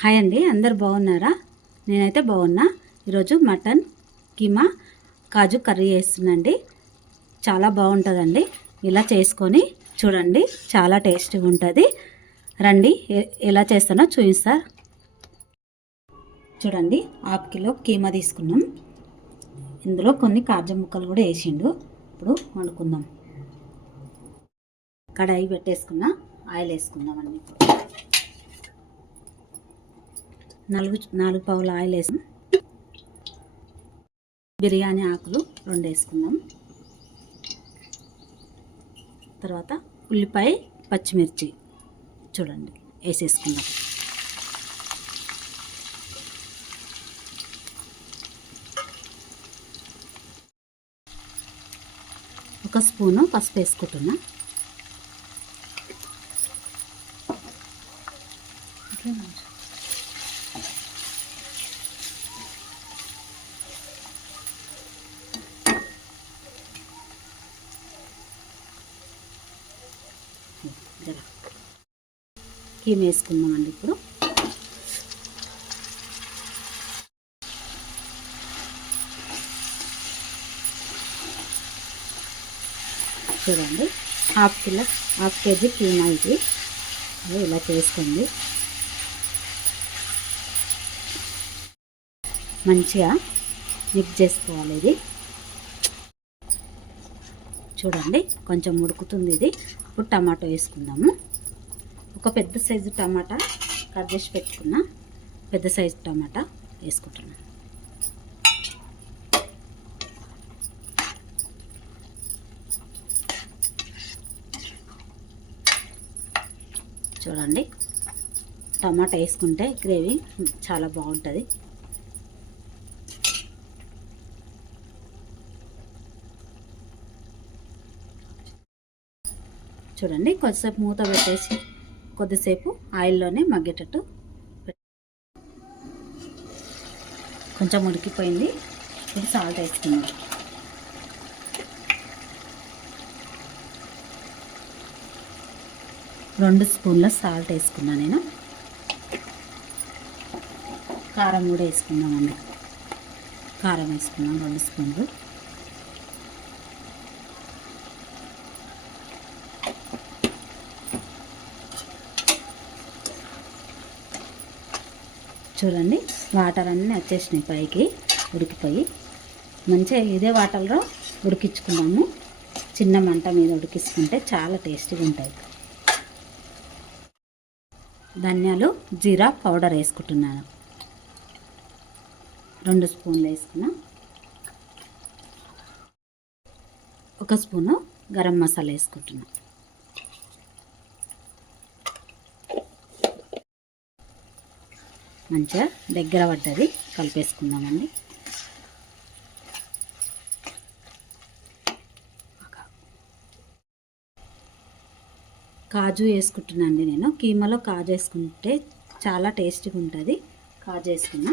Hi అండి అందరు బాగున్నారా? నేనైతే బాగున్నా. ఈరోజు మటన్ కీమా కాజు కర్రీ చేస్తున్నాండి. చాలా బాగుంటుందండి. ఇలా చేసుకొని చూడండి చాలా టేస్టీగా ఉంటుంది. రండి ఎలా చేస్తానో చూపిస్తా. చూడండి హాఫ్ కిలో కీమా తీసుకున్నాం. ఇందులో కొన్ని కాజు ముక్కలు కూడా వేసిండు. ఇప్పుడు వండుకుందాం. కడాయి పెట్టేసుకున్న ఆయిల్ వేసుకుందామండి ఇప్పుడు నాలుగు నాలుగు పావుల ఆయిల్ వేసాం బిర్యానీ ఆకులు రెండు వేసుకుందాం తర్వాత ఉల్లిపాయ పచ్చిమిర్చి చూడండి వేసేసుకుందాం ఒక స్పూను పసుపు వేసుకుంటున్నా. ఓకే జర కీమ వేసుకుందామండి ఇప్పుడు. చూడండి half kilo half KG keema ఇది. ఇలా చేసుకోండి. మంచిగా మిక్స్ చేసుకోవాలి ఇది. చూడండి కొంచెం ఉడుకుతుంది ఇది. ఇప్పుడు టమాటో వేసుకుందాము. ఒక పెద్ద సైజు టమాటా కట్ చేసి పెట్టుకున్న. పెద్ద సైజు టమాటా వేసుకుంటున్నాను చూడండి. టమాటా వేసుకుంటే గ్రేవీ చాలా బాగుంటుంది. చూడండి కొద్దిసేపు మూత పెట్టేసి కొద్దిసేపు ఆయిల్లోనే మగ్గేటట్టు కొంచెం ఉడికిపోయింది. ఇప్పుడు సాల్ట్ వేసుకున్నాం రెండు స్పూన్ల సాల్ట్ వేసుకున్నా నేను. కారం కూడా వేసుకున్నామండి కారం వేసుకున్నాం రెండు స్పూన్లు. చూడండి వాటర్ అన్నీ వచ్చేసినాయి పైకి ఉడికిపోయి. మంచిగా ఇదే వాటర్లో ఉడికించుకున్నాము. చిన్న మంట మీద ఉడికించుకుంటే చాలా టేస్టీగా ఉంటాయి. ధనియాలు జీరా పౌడర్ వేసుకుంటున్నాను. రెండు స్పూన్లు వేసుకున్నా. ఒక స్పూను గరం మసాలా వేసుకుంటున్నాను మంచిగా దగ్గర పడ్డది. కలిపేసుకుందామండి. కాజు వేసుకుంటున్నాను నేను. కీమాలో కాజు వేసుకుంటే చాలా టేస్టీగా ఉంటుంది. కాజు వేసుకున్నా.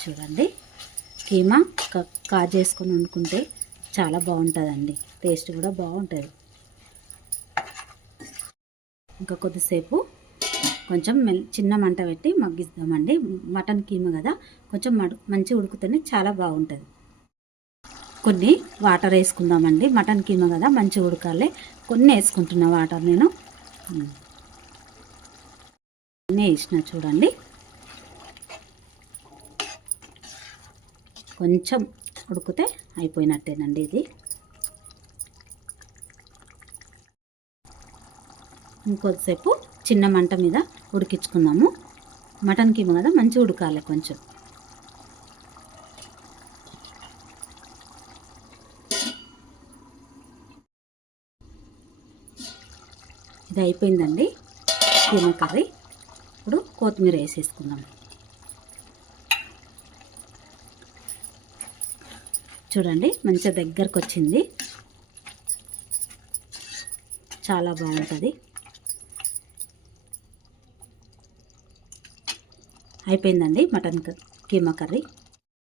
చూడండి. కీమా కాజు వేసుకొని వండుకుంటే చాలా బాగుంటుందండి. టేస్ట్ కూడా బాగుంటుంది. ఇంకా కొద్దిసేపు కొంచెం మెల్ చిన్న మంట పెట్టి మగ్గిద్దామండి మటన్ కీమ కదా కొంచెం మంచి ఉడుకుతేనే చాలా బాగుంటుంది. కొన్ని వాటర్ వేసుకుందామండి. మటన్ కీమ కదా మంచిగా ఉడకాలి. కొన్ని వేసుకుంటున్నా వాటర్ నేను. కొన్ని అన్నీ వేసిన చూడండి. కొంచెం ఉడికితే అయిపోయినట్టేనండి ఇది. ఇంకొద్దిసేపు చిన్న మంట మీద ఉడికించుకున్నాము. మటన్ కీమ కదా మంచిగా ఉడకాలి కొంచెం. ఇది అయిపోయిందండి కీమ కర్రీ. ఇప్పుడు కొత్తిమీర వేసేసుకుందాం. చూడండి మంచిగా దగ్గరకు వచ్చింది చాలా బాగుంటుంది. అయిపోయిందండి మటన్ కీమా కర్రీ.